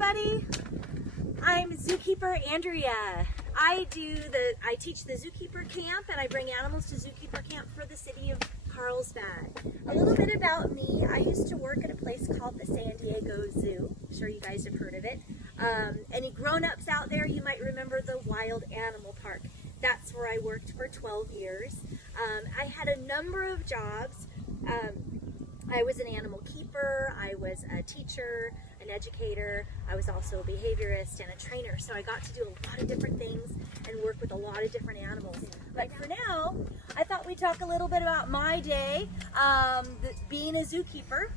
everybody. I'm zookeeper Andrea. I teach the zookeeper camp, and I bring animals to zookeeper camp for the city of Carlsbad. A little bit about me: I used to work at a place called the San Diego Zoo. I'm sure you guys have heard of it. Any grown-ups out there, you might remember the Wild Animal Park. That's where I worked for 12 years. I had a number of jobs. I was an animal keeper, I was a teacher, an educator, I was also a behaviorist and a trainer. So I got to do a lot of different things and work with a lot of different animals. But for now, I thought we'd talk a little bit about my day, being a zookeeper,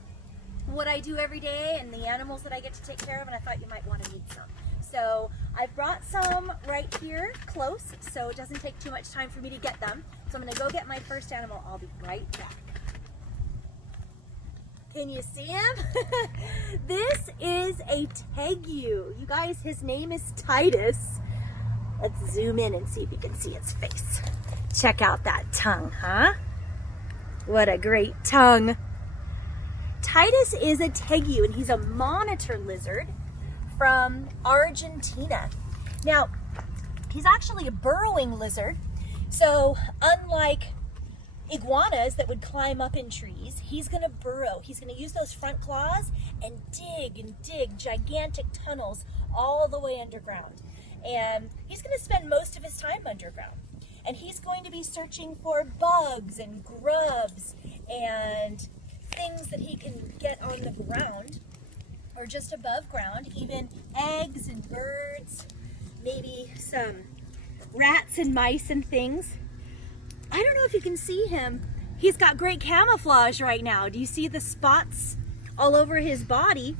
what I do every day and the animals that I get to take care of, and I thought you might want to meet some. So I've brought some right here close, so it doesn't take too much time for me to get them. So I'm going to go get my first animal. I'll be right back. Can you see him? This is a Tegu. You guys, his name is Titus. Let's zoom in and see if you can see his face. Check out that tongue, huh? What a great tongue. Titus is a Tegu, and he's a monitor lizard from Argentina. Now, he's actually a burrowing lizard. So unlike iguanas that would climb up in trees, he's going to burrow. He's going to use those front claws and dig gigantic tunnels all the way underground. And he's going to spend most of his time underground. And he's going to be searching for bugs and grubs and things that he can get on the ground or just above ground, even eggs and birds, maybe some rats and mice and things. I don't know if you can see him. He's got great camouflage right now. Do you see the spots all over his body?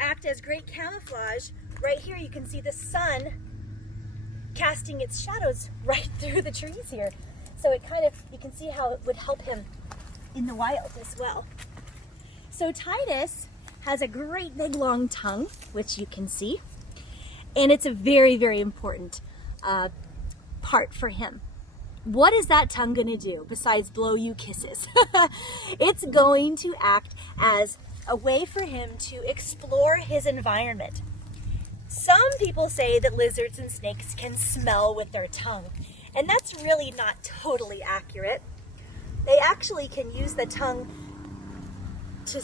Act as great camouflage. Right here you can see the sun casting its shadows right through the trees here. So it kind of, you can see how it would help him in the wild as well. So Titus has a great big long tongue, which you can see. And it's a very, very important part for him. What is that tongue going to do besides blow you kisses? It's going to act as a way for him to explore his environment. Some people say that lizards and snakes can smell with their tongue, and that's really not totally accurate. They actually can use the tongue to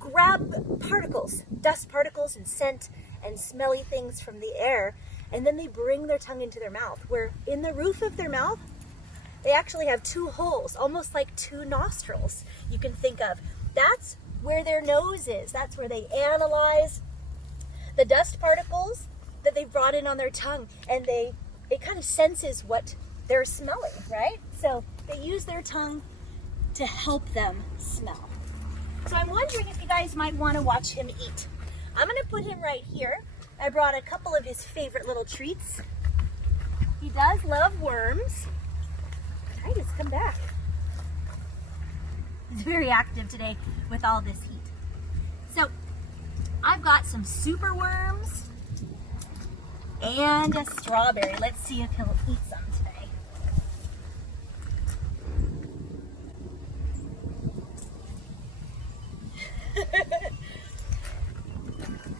grab particles, dust particles and scent and smelly things from the air, and then they bring their tongue into their mouth, where in the roof of their mouth, they actually have two holes, almost like two nostrils you can think of. That's where their nose is. That's where they analyze the dust particles that they've brought in on their tongue, and it kind of senses what they're smelling, right? So they use their tongue to help them smell. So I'm wondering if you guys might want to watch him eat. I'm going to put him right here. I brought a couple of his favorite little treats. He does love worms. Titus, come back. He's very active today with all this heat. So I've got some super worms and a strawberry. Let's see if he'll eat some today.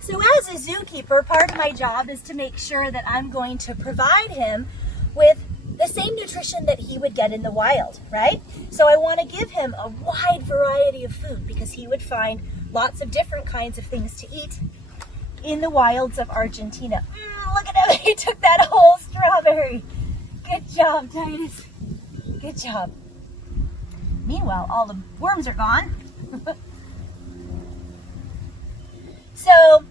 So as a zookeeper, part of my job is to make sure that I'm going to provide him with the same nutrition that he would get in the wild, right? So I want to give him a wide variety of food because he would find lots of different kinds of things to eat in the wilds of Argentina. Look at him, he took that whole strawberry. Good job, Titus. Good job. Meanwhile, all the worms are gone. So,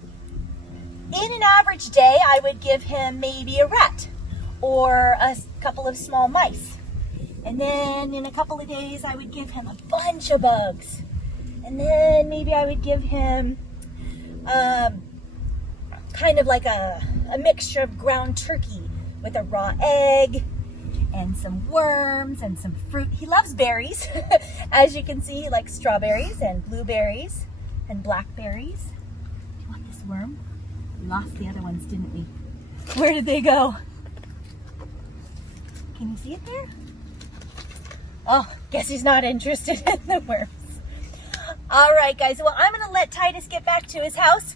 in an average day, I would give him maybe a rat or a couple of small mice. And then in a couple of days, I would give him a bunch of bugs. And then maybe I would give him kind of like a mixture of ground turkey with a raw egg and some worms and some fruit. He loves berries. As you can see, he likes strawberries and blueberries and blackberries. Do you want this worm? We lost the other ones, didn't we? Where did they go? Can you see it there? Oh, guess he's not interested in the worms. All right, guys. Well, I'm going to let Titus get back to his house.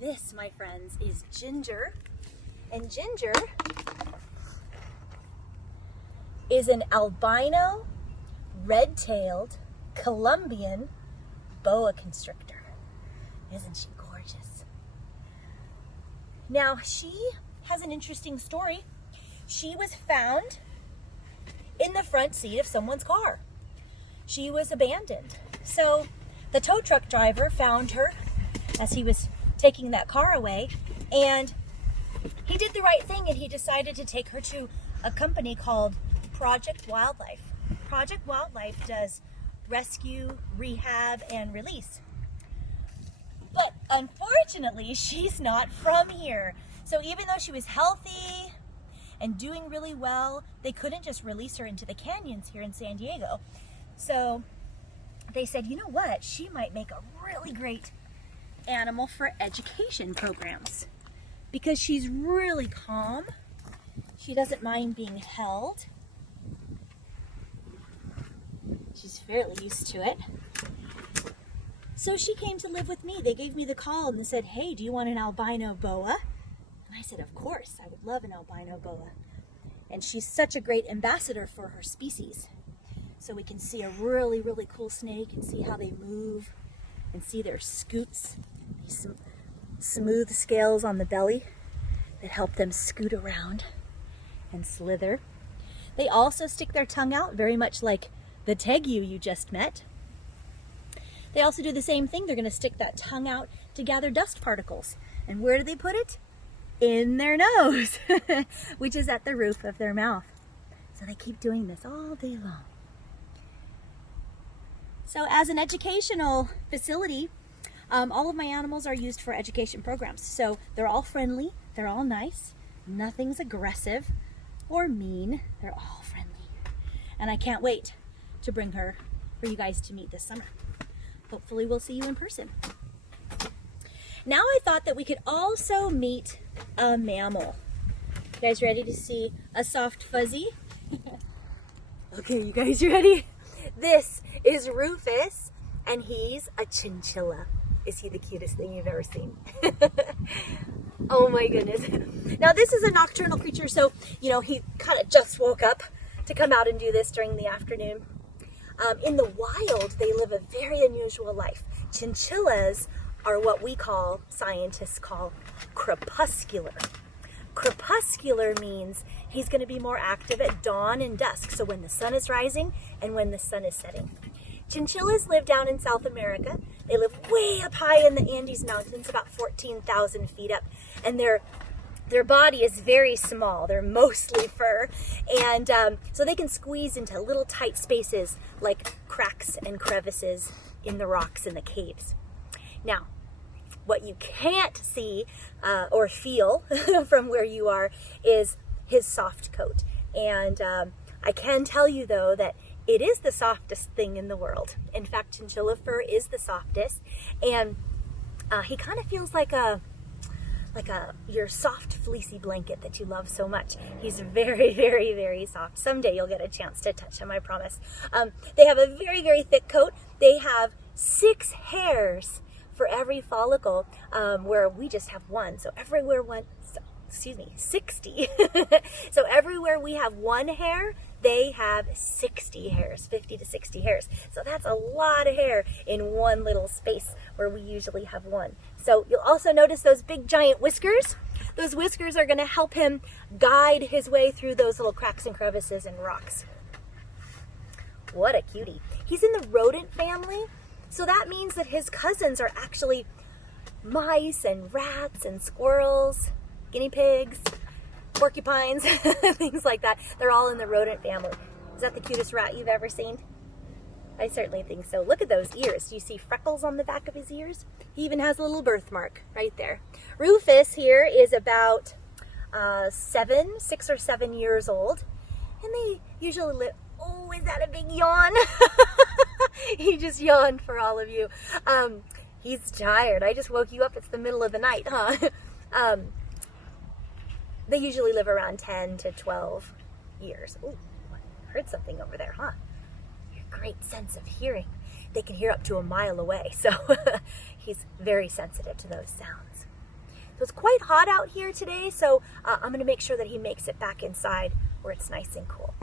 This, my friends, is Ginger. And Ginger is an albino, red-tailed, Colombian boa constrictor. Isn't she gorgeous? Now, she has an interesting story. She was found in the front seat of someone's car. She was abandoned. So the tow truck driver found her as he was taking that car away, and he did the right thing, and he decided to take her to a company called Project Wildlife. Project Wildlife does rescue, rehab, and release. But unfortunately, she's not from here. So even though she was healthy and doing really well, they couldn't just release her into the canyons here in San Diego. So they said, you know what? She might make a really great animal for education programs because she's really calm. She doesn't mind being held. She's fairly used to it. So she came to live with me. They gave me the call and they said, hey, do you want an albino boa? And I said, of course, I would love an albino boa. And she's such a great ambassador for her species. So we can see a really, really cool snake and see how they move and see their scoots, these smooth scales on the belly that help them scoot around and slither. They also stick their tongue out, very much like the Tegu you just met. They also do the same thing. They're going to stick that tongue out to gather dust particles. And where do they put it? In their nose, which is at the roof of their mouth. So they keep doing this all day long. So as an educational facility, all of my animals are used for education programs. So they're all friendly, they're all nice, nothing's aggressive or mean, they're all friendly. And I can't wait to bring her for you guys to meet this summer. Hopefully we'll see you in person. Now I thought that we could also meet a mammal. You guys ready to see a soft fuzzy? Okay, you guys ready? This is Rufus, and he's a chinchilla. Is he the cutest thing you've ever seen? Oh my goodness. Now this is a nocturnal creature, so he kind of just woke up to come out and do this during the afternoon. In the wild, they live a very unusual life. Chinchillas are what scientists call crepuscular. Crepuscular means he's going to be more active at dawn and dusk, so when the sun is rising and when the sun is setting. Chinchillas live down in South America. They live way up high in the Andes Mountains, about 14,000 feet up, and their body is very small. They're mostly fur, and so they can squeeze into little tight spaces like cracks and crevices in the rocks in the caves. Now, what you can't see or feel from where you are is his soft coat. And I can tell you, though, that it is the softest thing in the world. In fact, chinchilla fur is the softest. And he kind of feels like your soft fleecy blanket that you love so much. He's very, very, very soft. Someday you'll get a chance to touch him, I promise. They have a very, very thick coat. They have 6 hairs for every follicle, where we just have one. So 60. So everywhere we have 1 hair, they have 60 hairs, 50 to 60 hairs. So that's a lot of hair in one little space where we usually have 1. So you'll also notice those big giant whiskers. Those whiskers are going to help him guide his way through those little cracks and crevices and rocks. What a cutie. He's in the rodent family, so that means that his cousins are actually mice and rats and squirrels, guinea pigs, porcupines, things like that. They're all in the rodent family. Is that the cutest rat you've ever seen? I certainly think so. Look at those ears. Do you see freckles on the back of his ears? He even has a little birthmark right there. Rufus here is about 6 or 7 years old, and they usually live. Oh, is that a big yawn? He just yawned for all of you. He's tired. I just woke you up. It's the middle of the night, huh? They usually live around 10 to 12 years. Oh, I heard something over there, huh? great sense of hearing. They can hear up to a mile away, so he's very sensitive to those sounds. So it's quite hot out here today, so I'm going to make sure that he makes it back inside where it's nice and cool.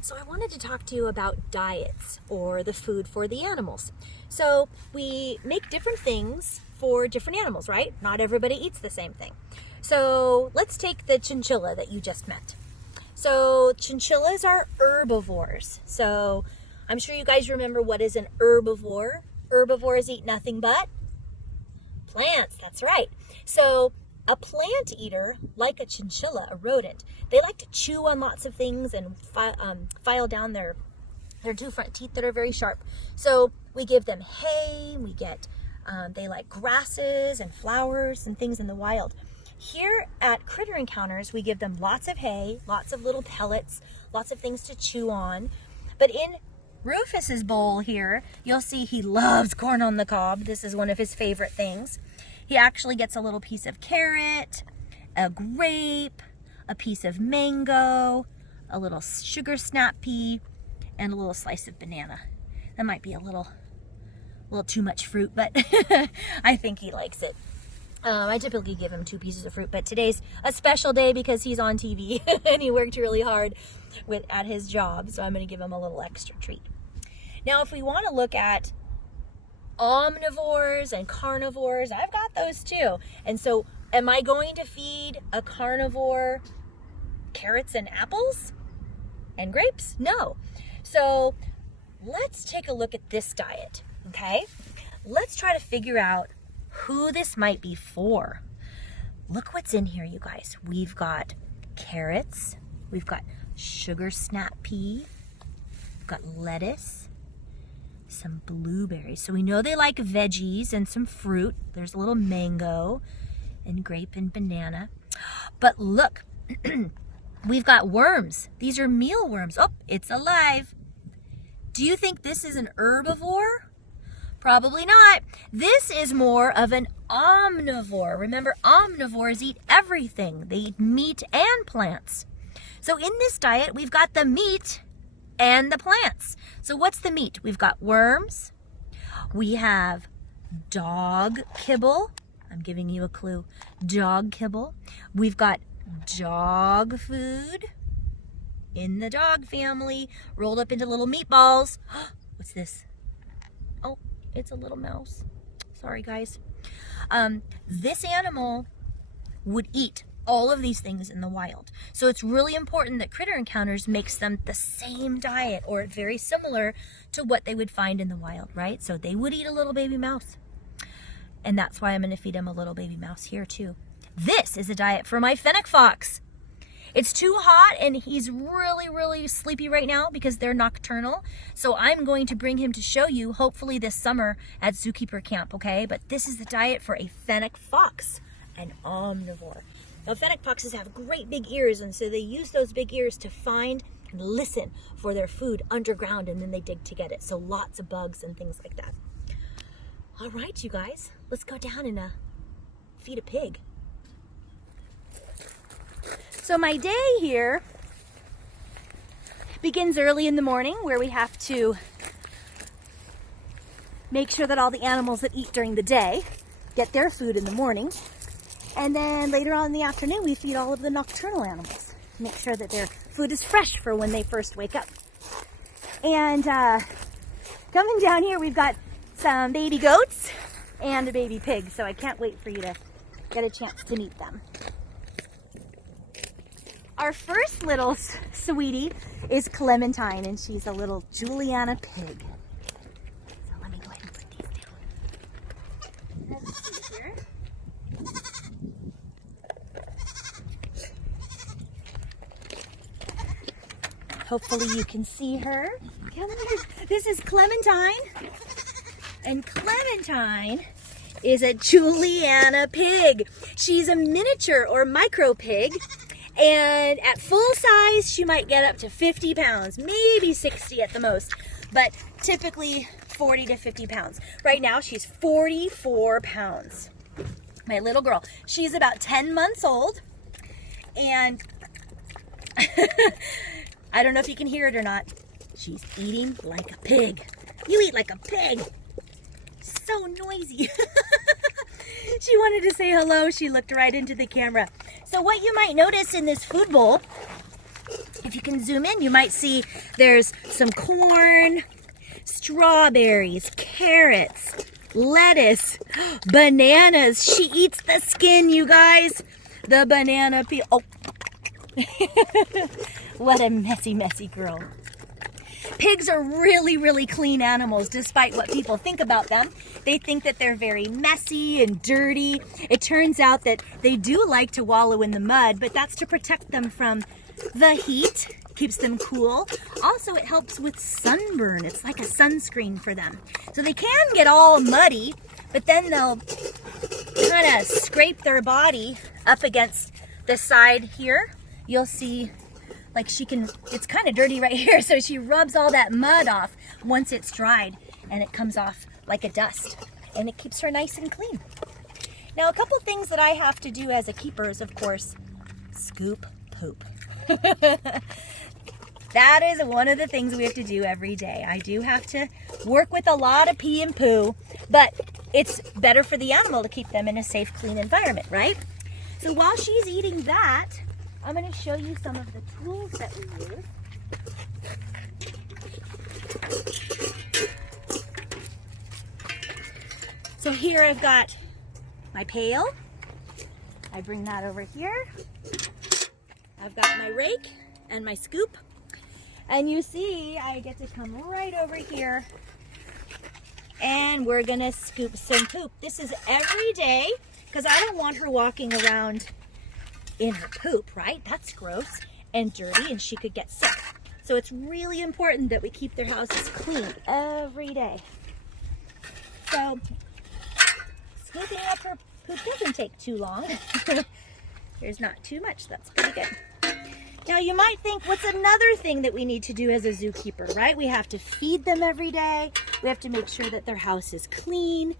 So I wanted to talk to you about diets, or the food for the animals. So we make different things for different animals, right? Not everybody eats the same thing. So let's take the chinchilla that you just met. So chinchillas are herbivores. So I'm sure you guys remember what is an herbivore. Herbivores eat nothing but plants, that's right. So a plant eater, like a chinchilla, a rodent, they like to chew on lots of things and file down their two front teeth that are very sharp. So we give them hay, they like grasses and flowers and things in the wild. Here at Critter Encounters, we give them lots of hay, lots of little pellets, lots of things to chew on. But in Rufus's bowl here, you'll see he loves corn on the cob. This is one of his favorite things. He actually gets a little piece of carrot, a grape, a piece of mango, a little sugar snap pea, and a little slice of banana. That might be a little too much fruit, but I think he likes it. I typically give him 2 pieces of fruit, but today's a special day because he's on TV and he worked really hard at his job, so I'm going to give him a little extra treat. Now, if we want to look at omnivores and carnivores, I've got those too. And so, am I going to feed a carnivore carrots and apples and grapes? No. So, let's take a look at this diet, okay? Let's try to figure out who this might be for. Look what's in here, you guys. We've got carrots, we've got sugar snap pea, we've got lettuce, some blueberries. So we know they like veggies and some fruit. There's a little mango and grape and banana. But look, we've got worms. These are mealworms. Oh, it's alive. Do you think this is an herbivore? Probably not. This is more of an omnivore. Remember, omnivores eat everything. They eat meat and plants. So in this diet, we've got the meat and the plants. So what's the meat? We've got worms. We have dog kibble. I'm giving you a clue. Dog kibble. We've got dog food in the dog family, rolled up into little meatballs. What's this? Oh, it's a little mouse. Sorry, guys. This animal would eat all of these things in the wild. So it's really important that Critter Encounters makes them the same diet, or very similar to what they would find in the wild, right? So they would eat a little baby mouse. And that's why I'm going to feed him a little baby mouse here too. This is a diet for my fennec fox. It's too hot and he's really, really sleepy right now because they're nocturnal. So I'm going to bring him to show you, hopefully this summer at zookeeper camp, okay? But this is the diet for a fennec fox, an omnivore. Now, fennec foxes have great big ears, and so they use those big ears to find and listen for their food underground, and then they dig to get it. So lots of bugs and things like that. All right, you guys, let's go down and feed a pig. So my day here begins early in the morning, where we have to make sure that all the animals that eat during the day get their food in the morning. And then later on in the afternoon, we feed all of the nocturnal animals. Make sure that their food is fresh for when they first wake up. And coming down here, we've got some baby goats and a baby pig. So I can't wait for you to get a chance to meet them. Our first little sweetie is Clementine, and she's a little Juliana pig. So let me go ahead and put these down. Let's see here. Hopefully you can see her. Come here. This is Clementine. And Clementine is a Juliana pig. She's a miniature or micro pig. And at full size, she might get up to 50 pounds, maybe 60 at the most, but typically 40 to 50 pounds. Right now, she's 44 pounds. My little girl. She's about 10 months old, and I don't know if you can hear it or not. She's eating like a pig. You eat like a pig. So noisy. She wanted to say hello. She looked right into the camera. So what you might notice in this food bowl, if you can zoom in, you might see there's some corn, strawberries, carrots, lettuce, bananas. She eats the skin, you guys. The banana peel. Oh. What a messy, messy girl. Pigs are really, really clean animals, despite what people think about them. They think that they're very messy and dirty. It turns out that they do like to wallow in the mud, but that's to protect them from the heat, keeps them cool. Also, it helps with sunburn. It's like a sunscreen for them. So they can get all muddy, but then they'll kind of scrape their body up against the side here. You'll see like she can, it's kind of dirty right here, so she rubs all that mud off once it's dried, and it comes off like a dust, and it keeps her nice and clean. Now, a couple things that I have to do as a keeper is, of course, scoop poop. That is one of the things we have to do every day. I do have to work with a lot of pee and poo, but it's better for the animal to keep them in a safe, clean environment, right? So while she's eating that, I'm going to show you some of the tools that we use. So here I've got my pail. I bring that over here. I've got my rake and my scoop. And you see, I get to come right over here and we're going to scoop some poop. This is every day because I don't want her walking around in her poop, right? That's gross and dirty, and she could get sick. So it's really important that we keep their houses clean every day. So scooping up her poop doesn't take too long. There's not too much. That's pretty good. Now you might think, what's another thing that we need to do as a zookeeper, right? We have to feed them every day. We have to make sure that their house is clean.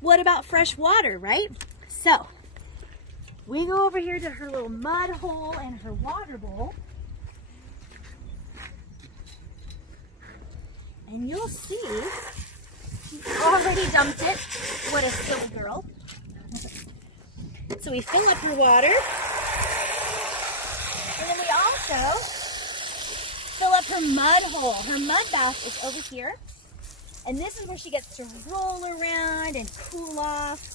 What about fresh water, right? So we go over here to her little mud hole and her water bowl. And you'll see, she's already dumped it. What a silly girl. So we fill up her water. And then we also fill up her mud hole. Her mud bath is over here. And this is where she gets to roll around and cool off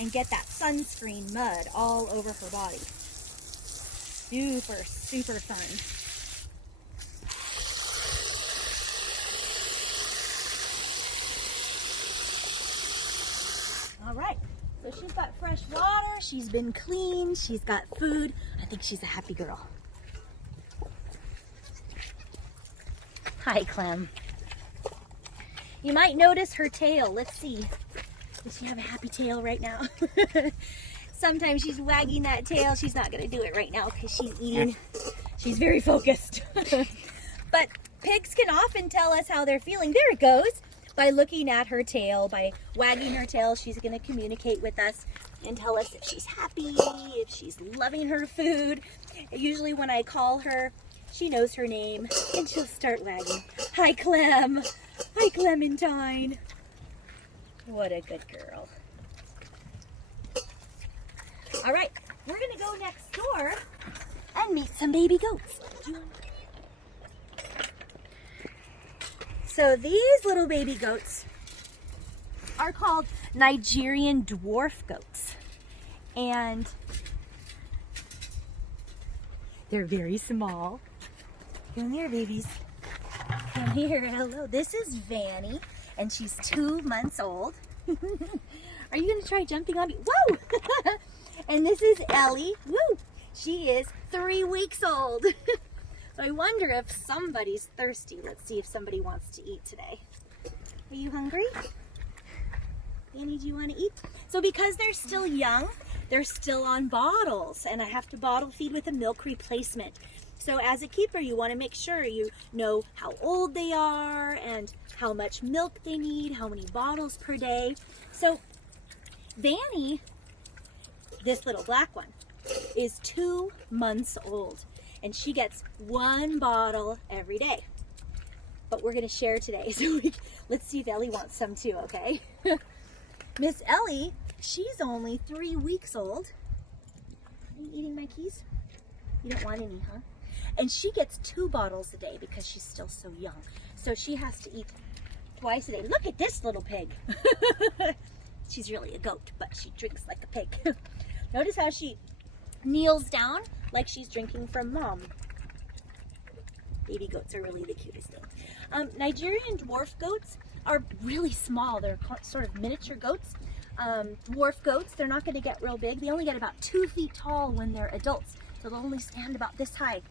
and get that sunscreen mud all over her body. Super, super fun. All right, so she's got fresh water, she's been cleaned, she's got food. I think she's a happy girl. Hi, Clem. You might notice her tail. Let's see. Does she have a happy tail right now? Sometimes she's wagging that tail. She's not going to do it right now because she's eating. She's very focused. But pigs can often tell us how they're feeling. There it goes. By looking at her tail, by wagging her tail, she's going to communicate with us and tell us if she's happy, if she's loving her food. Usually when I call her, she knows her name and she'll start wagging. Hi, Clem. Hi, Clementine. What a good girl. All right, we're going to go next door and meet some baby goats. So these little baby goats are called Nigerian dwarf goats. And they're very small. Come here, babies. Come here. Hello. This is Vanny, and she's 2 months old. Are you going to try jumping on me? Whoa! And this is Ellie. Woo! She is 3 weeks old. So I wonder if somebody's thirsty. Let's see if somebody wants to eat today. Are you hungry? Vanny, do you want to eat? So because they're still young, they're still on bottles, and I have to bottle feed with a milk replacement. So as a keeper, you want to make sure you know how old they are and how much milk they need, how many bottles per day. So Vanny, this little black one, is 2 months old, and she gets 1 bottle every day. but we're gonna share today. So let's see if Ellie wants some too, okay? Miss Ellie, she's only 3 weeks old. Are you eating my keys? You don't want any, huh? And she gets 2 bottles a day because she's still so young. So she has to eat twice a day. Look at this little pig. She's really a goat, but she drinks like a pig. Notice how she kneels down like she's drinking from mom. Baby goats are really the cutest thing. Nigerian dwarf goats are really small. They're sort of miniature goats. Dwarf goats, they're not going to get real big. They only get about 2 feet tall when they're adults. So they'll only stand about this high.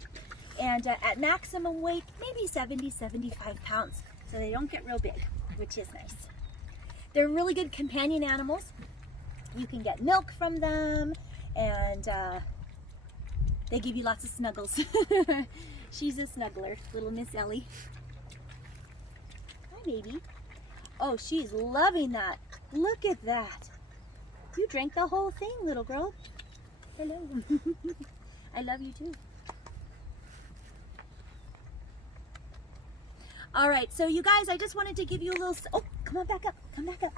And at maximum weight, maybe 70, 75 pounds. So they don't get real big, which is nice. They're really good companion animals. You can get milk from them, and they give you lots of snuggles. She's a snuggler, little Miss Ellie. Hi, baby. Oh, she's loving that. Look at that. You drank the whole thing, little girl. Hello. I love you too. All right, so you guys, I just wanted to give you a little, oh, come on back up, come back up.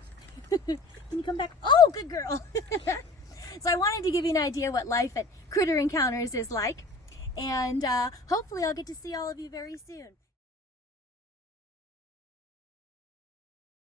Can you come back? Oh, good girl. So I wanted to give you an idea what life at Critter Encounters is like. And hopefully I'll get to see all of you very soon.